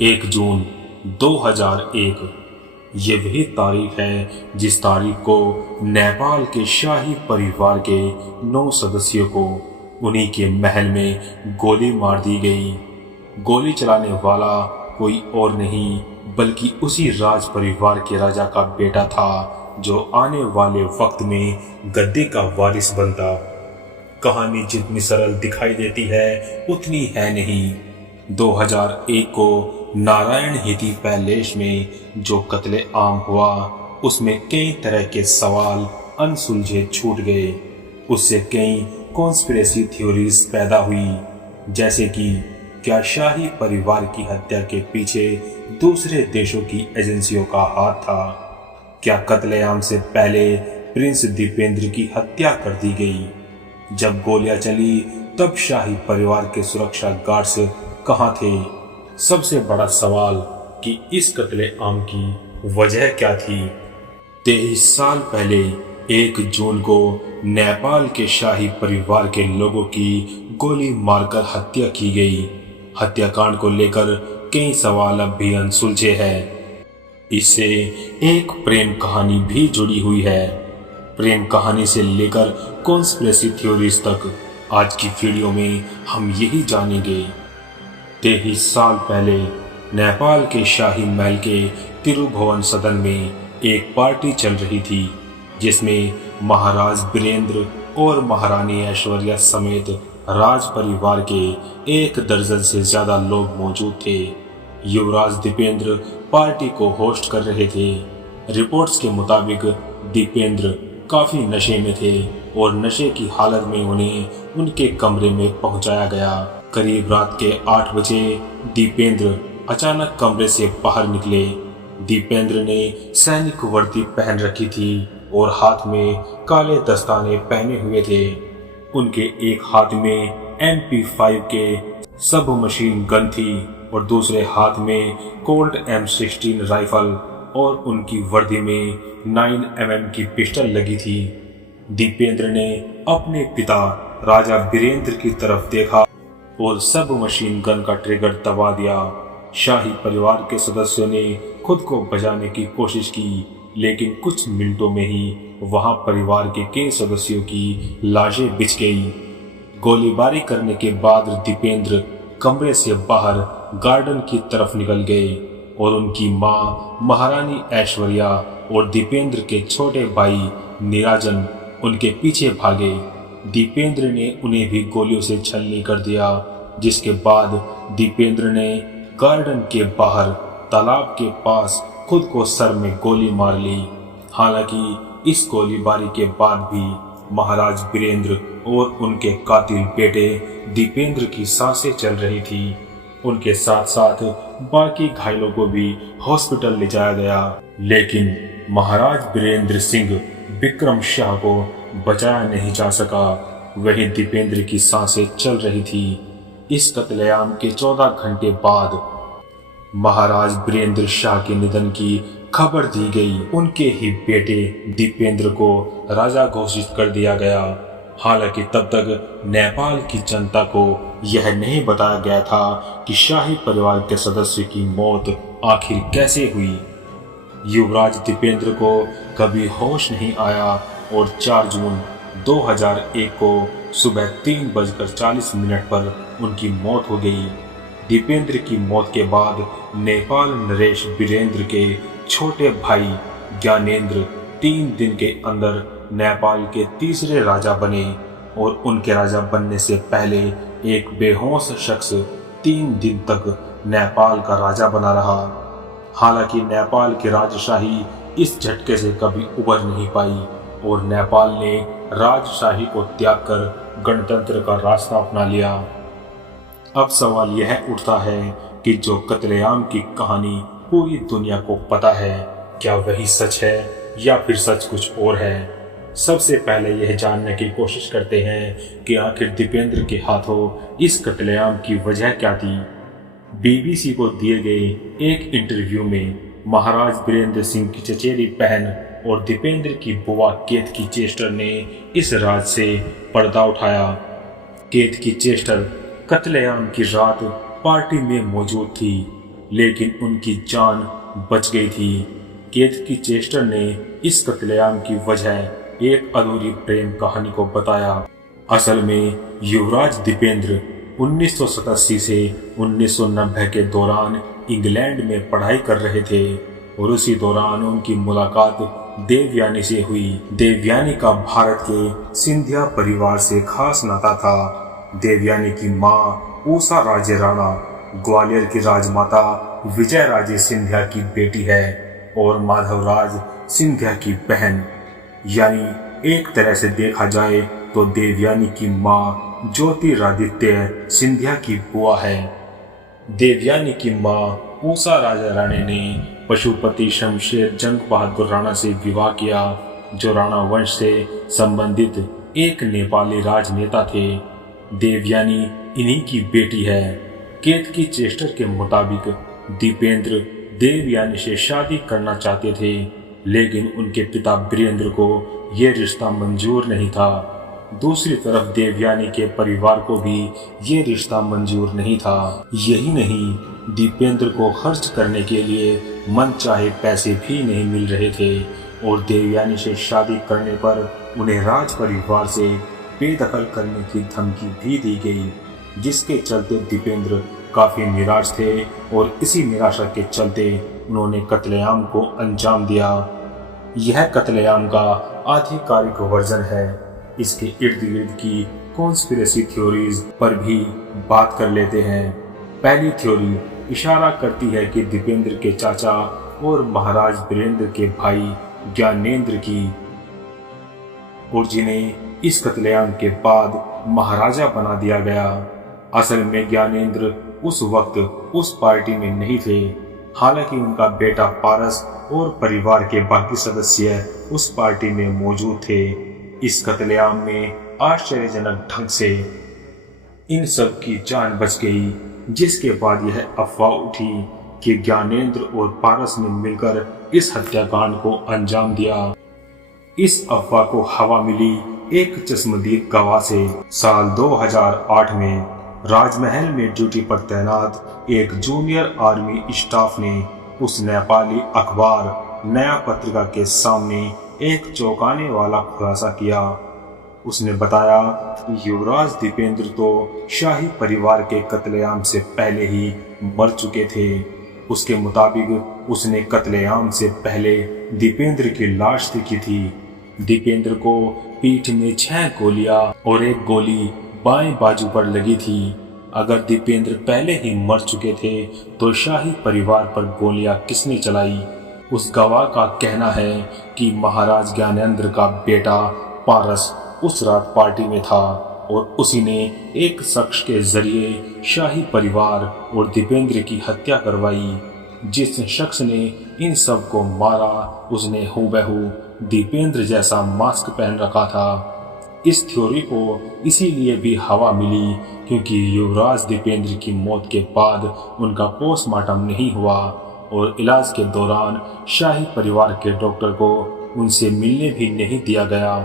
1 जून 2001 ये वही तारीख है जिस तारीख को नेपाल के शाही परिवार के 9 सदस्यों को उन्हीं के महल में गोली मार दी गई। गोली चलाने वाला कोई और नहीं बल्कि उसी राज परिवार के राजा का बेटा था जो आने वाले वक्त में गद्दे का वारिस बनता। कहानी जितनी सरल दिखाई देती है उतनी है नहीं। 2001 को नारायण हिती पैलेस में जो कत्ले आम हुआ उसमें कई तरह के सवाल अनसुलझे छूट गए। उससे कई कॉन्स्पिरेसी थ्योरीज पैदा हुई, जैसे कि क्या शाही परिवार की हत्या के पीछे दूसरे देशों की एजेंसियों का हाथ था? क्या कत्लेआम से पहले प्रिंस दीपेंद्र की हत्या कर दी गई? जब गोलियां चली तब शाही परिवार के सुरक्षा गार्ड्स कहां थे? सबसे बड़ा सवाल कि इस कत्लेआम की वजह क्या थी? 23 साल पहले 1 जून को नेपाल के शाही परिवार के लोगों की गोली मारकर हत्या की गई। हत्याकांड को लेकर कई सवाल अब भी अनसुलझे हैं। इससे एक प्रेम कहानी भी जुड़ी हुई है। प्रेम कहानी से लेकर कॉन्स्पिरेसी थ्योरीज तक आज की वीडियो में हम यही जानेंगे। 23 साल पहले नेपाल के शाही महल के तिरुभुवन सदन में एक पार्टी चल रही थी जिसमें महाराज वीरेंद्र और महारानी ऐश्वर्या समेत राज परिवार के 1 दर्जन से ज्यादा लोग मौजूद थे। युवराज दीपेंद्र पार्टी को होस्ट कर रहे थे। रिपोर्ट्स के मुताबिक दीपेंद्र काफी नशे में थे और नशे की हालत में उन्हें उनके कमरे में पहुंचाया गया। करीब रात के 8 बजे दीपेंद्र अचानक कमरे से बाहर निकले। दीपेंद्र ने सैनिक वर्दी पहन रखी थी और हाथ में काले दस्ताने पहने हुए थे। उनके एक हाथ में MP5 के सब मशीन गन थी और दूसरे हाथ में कोल्ट M16 राइफल और उनकी वर्दी में 9mm की पिस्टल लगी थी। दीपेंद्र ने अपने पिता राजा वीरेंद्र की तरफ देखा और सब मशीन गन का ट्रिगर दबा दिया। शाही परिवार के सदस्यों ने खुद को बचाने की कोशिश की, लेकिन कुछ मिनटों में ही वहां परिवार के कई सदस्यों की लाशें बिछ गई। गोलीबारी करने के बाद दीपेंद्र कमरे से बाहर गार्डन की तरफ निकल गए और उनकी मां महारानी ऐश्वर्या और दीपेंद्र के छोटे भाई निराजन उनके पीछे भागे। दीपेंद्र ने उन्हें भी गोलियों से छलनी कर दिया, जिसके बाद दीपेंद्र ने गार्डन के बाहर तालाब के पास खुद को सर में गोली मार ली। हालांकि इस गोलीबारी के बाद भी महाराज वीरेंद्र और उनके कातिल बेटे दीपेंद्र की सांसें चल रही थी। उनके साथ साथ बाकी घायलों को भी हॉस्पिटल ले जाया गया, लेकिन महाराज वीरेंद्र सिंह विक्रम शाह को बचाया नहीं जा सका। वहीं दीपेंद्र की सांसें चल रही थी। इस कत्लेआम के 14 घंटे बाद महाराज वीरेंद्र शाह के निधन की खबर दी गई। उनके ही बेटे दीपेंद्र को राजा घोषित कर दिया गया। हालांकि तब तक नेपाल की जनता को यह नहीं बताया गया था कि शाही परिवार के सदस्य की मौत आखिर कैसे हुई। युवराज दीपेंद्र को कभी होश नहीं आया और 4 जून 2001 को सुबह 3:40 पर उनकी मौत हो गई। दीपेंद्र की मौत के बाद नेपाल नरेश वीरेंद्र के छोटे भाई ज्ञानेंद्र 3 दिन के अंदर नेपाल के तीसरे राजा बने और उनके राजा बनने से पहले एक बेहोश शख्स 3 दिन तक नेपाल का राजा बना रहा। हालांकि नेपाल की राजशाही इस झटके से कभी उबर नहीं पाई और नेपाल ने राजशाही को त्याग कर गणतंत्र का रास्ता अपना लिया। अब सवाल यह उठता है कि जो कत्लेआम की कहानी पूरी दुनिया को पता है, क्या वही सच है या फिर सच कुछ और है? सबसे पहले यह जानने की कोशिश करते हैं कि आखिर दीपेंद्र के हाथों इस कत्लेआम की वजह क्या थी। BBC को दिए गए एक इंटरव्यू में महाराज वीरेंद्र सिंह की चचेरी बहन और दीपेंद्र की बुआ केतकी चेस्टर ने इस राज से पर्दा उठाया। केतकी चेस्टर कत्लेआम की रात पार्टी में मौजूद थी लेकिन उनकी जान बच गई थी। केतकी चेस्टर ने इस कत्लेआम की वजह एक अधूरी प्रेम कहानी को बताया। असल में युवराज दीपेंद्र 1987 से 1990 के दौरान इंग्लैंड में पढ़ाई कर रहे थे और उसी दौरान उनकी मुलाकात देवयानी से हुई। देवयानी का भारत के सिंधिया परिवार से खास नाता था। देवयानी की माँ उषा राजे राणा ग्वालियर की राजमाता विजय राजे सिंधिया की बेटी है और माधवराज सिंधिया की बहन। यानी एक तरह से देखा जाए तो देवयानी की माँ ज्योतिरादित्य सिंधिया की बुआ है। देवयानी की माँ उषा राजा राणी ने पशुपति शमशेर जंग बहादुर राणा से विवाह किया, जो राणा वंश से संबंधित एक नेपाली राजनेता थे। देवयानी इन्हीं की बेटी है। केतकी चेस्टर के मुताबिक दीपेंद्र देवयानी से शादी करना चाहते थे, लेकिन उनके पिता वीरेंद्र को यह रिश्ता मंजूर नहीं था। दूसरी तरफ देवयानी के परिवार को भी ये रिश्ता मंजूर नहीं था। यही नहीं, दीपेंद्र को खर्च करने के लिए मनचाहे पैसे भी नहीं मिल रहे थे और देवयानी से शादी करने पर उन्हें राज परिवार से बेदखल करने की धमकी भी दी गई, जिसके चलते दीपेंद्र काफी निराश थे और इसी निराशा के चलते उन्होंने कत्लेआम को अंजाम दिया। यह कत्लेआम का आधिकारिक वर्जन है। इसके इर्द गिर्द की कॉन्स्पिरेसी थ्योरीज पर भी बात कर लेते हैं। पहली थ्योरी इशारा करती है कि दीपेंद्र के चाचा और महाराज वीरेंद्र के भाई ज्ञानेंद्र की, और जिन्हें इस कत्लेआम के बाद महाराजा बना दिया गया। असल में ज्ञानेंद्र उस वक्त उस पार्टी में नहीं थे। हालांकि उनका बेटा पारस और परिवार के बाकी सदस्य उस पार्टी में मौजूद थे। इस कत्लेआम में आश्चर्यजनक ढंग से इन सब की जान बच गई, जिसके बाद यह अफवाह उठी कि ज्ञानेंद्र और पारस ने मिलकर इस हत्याकांड को अंजाम दिया। इस अफवाह को हवा मिली एक चश्मदीद गवाह से। साल 2008 में राजमहल में ड्यूटी पर तैनात एक जूनियर आर्मी स्टाफ ने उस नेपाली अखबार नया पत्रिका के सामने एक चौंकाने वाला खुलासा किया। उसने बताया कि युवराज दीपेंद्र तो शाही परिवार के कत्लेआम से पहले ही मर चुके थे। उसके मुताबिक उसने कत्लेआम से पहले दीपेंद्र की लाश देखी थी। दीपेंद्र को पीठ में 6 गोलियां और एक गोली बाएं बाजू पर लगी थी। अगर दीपेंद्र पहले ही मर चुके थे तो शाही परिवार पर गोलियां किसने चलाई? उस गवाह का कहना है कि महाराज ज्ञानेंद्र का बेटा पारस उस रात पार्टी में था और उसी ने एक शख्स के जरिए शाही परिवार और दीपेंद्र की हत्या करवाई। जिस शख्स ने इन सब को मारा उसने हूबहू दीपेंद्र जैसा मास्क पहन रखा था। इस थ्योरी को इसीलिए भी हवा मिली क्योंकि युवराज दीपेंद्र की मौत के बाद उनका पोस्टमार्टम नहीं हुआ और इलाज के दौरान शाही परिवार के डॉक्टर को उनसे मिलने भी नहीं दिया गया।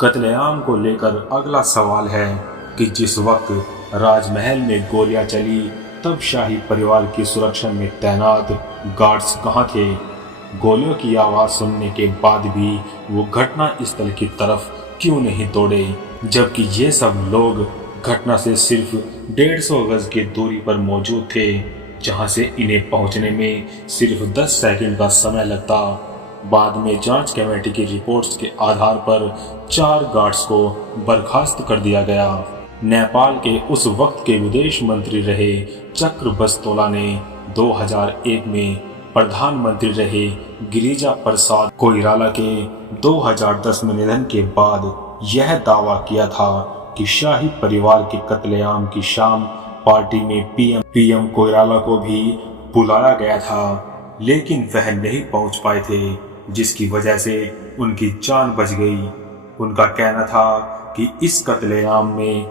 कत्लेआम को लेकर अगला सवाल है कि जिस वक्त राजमहल में गोलियां चली तब शाही परिवार की सुरक्षा में तैनात गार्ड्स कहां थे? गोलियों की आवाज सुनने के बाद भी वो घटना स्थल की तरफ क्यों नहीं दौड़े, जबकि ये सब लोग घटना से सिर्फ 150 गज की दूरी पर मौजूद थे, जहां से इन्हें पहुंचने में सिर्फ 10 सेकंड का समय लगता। बाद में जांच कमेटी की रिपोर्ट्स के आधार पर 4 गार्ड्स को बर्खास्त कर दिया गया। नेपाल के उस वक्त के विदेश मंत्री रहे चक्रबस्तोला ने 2001 में प्रधानमंत्री रहे गिरिजा प्रसाद कोइराला के 2010 में निधन के बाद यह दावा किया था कि शाही परिवार के कत्लेआम की शाम पार्टी में पीएम कोइराला को भी बुलाया गया था, लेकिन वह नहीं पहुंच पाए थे, जिसकी वजह से उनकी जान बच गई। उनका कहना था कि इस कत्लेआम में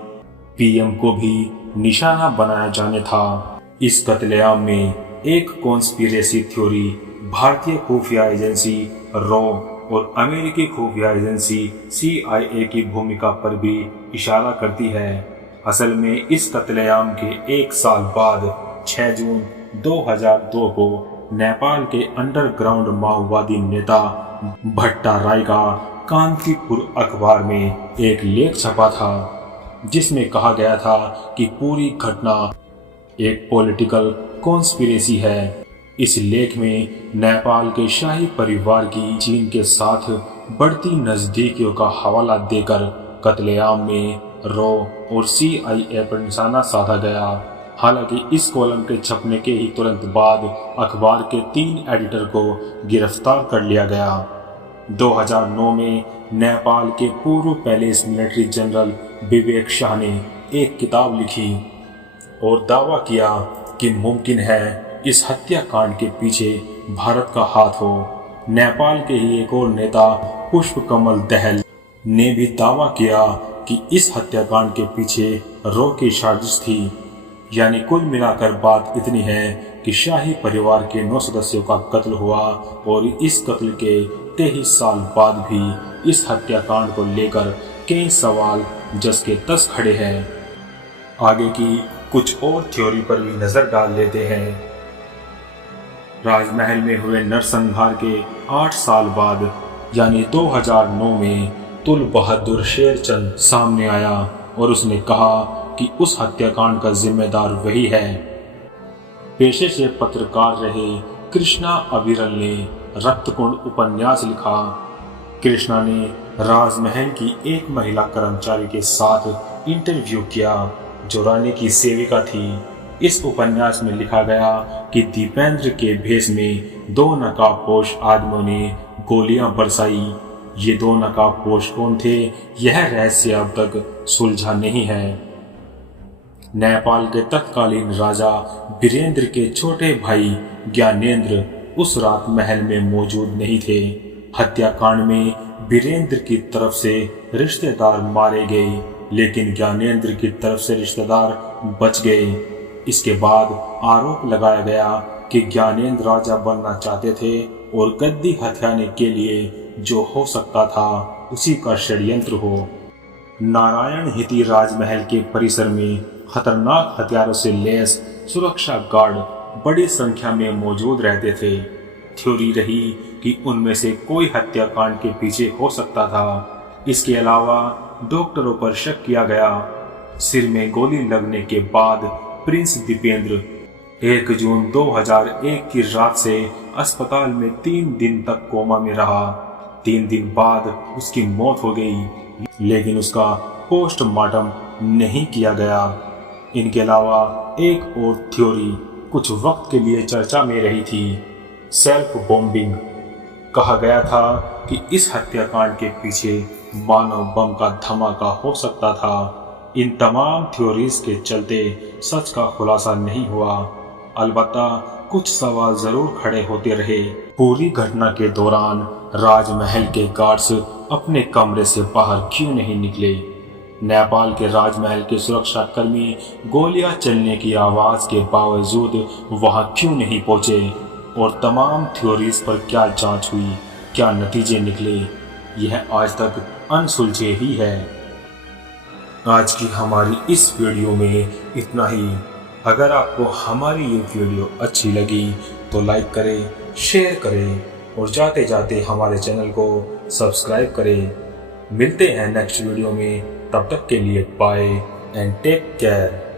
पीएम को भी निशाना बनाया जाने था। इस कत्लेआम में एक कॉन्स्पिरेसी थ्योरी भारतीय खुफिया एजेंसी रॉ और अमेरिकी खुफिया एजेंसी CIA की भूमिका पर भी इशारा करती है। असल में इस कत्लेआम के 1 साल बाद 6 जून 2002 को नेपाल के अंडरग्राउंड माओवादी नेता भट्टाराई का कांतिपुर अखबार में एक लेख छपा था, जिसमें कहा गया था कि पूरी घटना एक पॉलिटिकल कॉन्स्पिरेसी है। इस लेख में नेपाल के शाही परिवार की चीन के साथ बढ़ती नजदीकियों का हवाला देकर कत्लेआम में रॉ और CIA पर निशाना साधा गया। हालांकि इस कॉलम के छपने के ही तुरंत बाद अखबार के 3 एडिटर को गिरफ्तार कर लिया गया। 2009 में नेपाल के पूर्व पैलेस मिलिट्री जनरल विवेक शाह ने एक किताब लिखी और दावा किया कि मुमकिन है इस हत्याकांड के पीछे भारत का हाथ हो। नेपाल के ही एक और नेता पुष्पकमल दहल ने भी दावा किया कि इस हत्याकांड के पीछे रॉ की साजिश थी। यानी कुल मिलाकर बात इतनी है कि शाही परिवार के 9 सदस्यों का कत्ल हुआ और इस कत्ल के 23 साल बाद भी इस हत्याकांड को लेकर कई सवाल जस के तस खड़े हैं। आगे की कुछ और थ्योरी पर भी नजर डाल लेते हैं। राजमहल में हुए नरसंहार के 8 साल बाद यानी 2009 में तुल बहादुर शेरचंद सामने आया और उसने कहा कि उस हत्याकांड का जिम्मेदार वही है। पेशे से पत्रकार रहे कृष्णा अविरल ने रक्तकुंड उपन्यास लिखा। कृष्णा ने राजमहल की एक महिला कर्मचारी के साथ इंटरव्यू किया जो रानी की सेविका थी। इस उपन्यास में लिखा गया कि दीपेंद्र के भेष में 2 नकाबपोश आदमियों ने गोलियां बरसाई। ये 2 नकाबपोश कौन थे, यह रहस्य अब तक सुलझा नहीं है। नेपाल के तत्कालीन राजा वीरेंद्र के छोटे भाई ज्ञानेंद्र उस रात महल में मौजूद नहीं थे। हत्याकांड में वीरेंद्र की तरफ से रिश्तेदार मारे गए, लेकिन ज्ञानेंद्र की तरफ से रिश्तेदार बच गए। इसके बाद आरोप लगाया गया कि ज्ञानेंद्र राजा बनना चाहते थे और गद्दी हथियाने के लिए जो हो सकता था उसी का षड्यंत्र हो। नारायण हिती राजमहल के परिसर में खतरनाक हथियारों से लैस सुरक्षा गार्ड बड़ी संख्या में मौजूद रहते थे। थ्योरी रही कि उनमें से कोई हत्याकांड के पीछे हो सकता था। इसके अलावा डॉक्टरों पर शक किया गया। सिर में गोली लगने के बाद प्रिंस दीपेंद्र 1 जून 2001 की रात से अस्पताल में 3 दिन तक कोमा में रहा। 3 दिन बाद उसकी मौत हो गई, लेकिन उसका पोस्टमार्टम नहीं किया गया। इनके अलावा एक और थ्योरी कुछ वक्त के लिए चर्चा में रही थी, सेल्फ बॉम्बिंग। कहा गया था कि इस हत्याकांड के पीछे मानव बम का धमाका हो सकता था। इन तमाम थ्योरीज के चलते सच का खुलासा नहीं हुआ। अलबत्ता कुछ सवाल जरूर खड़े होते रहे। पूरी घटना के दौरान राजमहल के गार्ड्स अपने कमरे से बाहर क्यों नहीं निकले? नेपाल के राजमहल के सुरक्षा कर्मी गोलियां चलने की आवाज के बावजूद वहां क्यों नहीं पहुंचे? और तमाम थ्योरीज पर क्या जांच हुई, क्या नतीजे निकले, यह आज तक अनसुलझे ही है। आज की हमारी इस वीडियो में इतना ही। अगर आपको हमारी ये वीडियो अच्छी लगी तो लाइक करें, शेयर करें और जाते जाते हमारे चैनल को सब्सक्राइब करें। मिलते हैं नेक्स्ट वीडियो में, तब तक के लिए बाय एंड टेक केयर।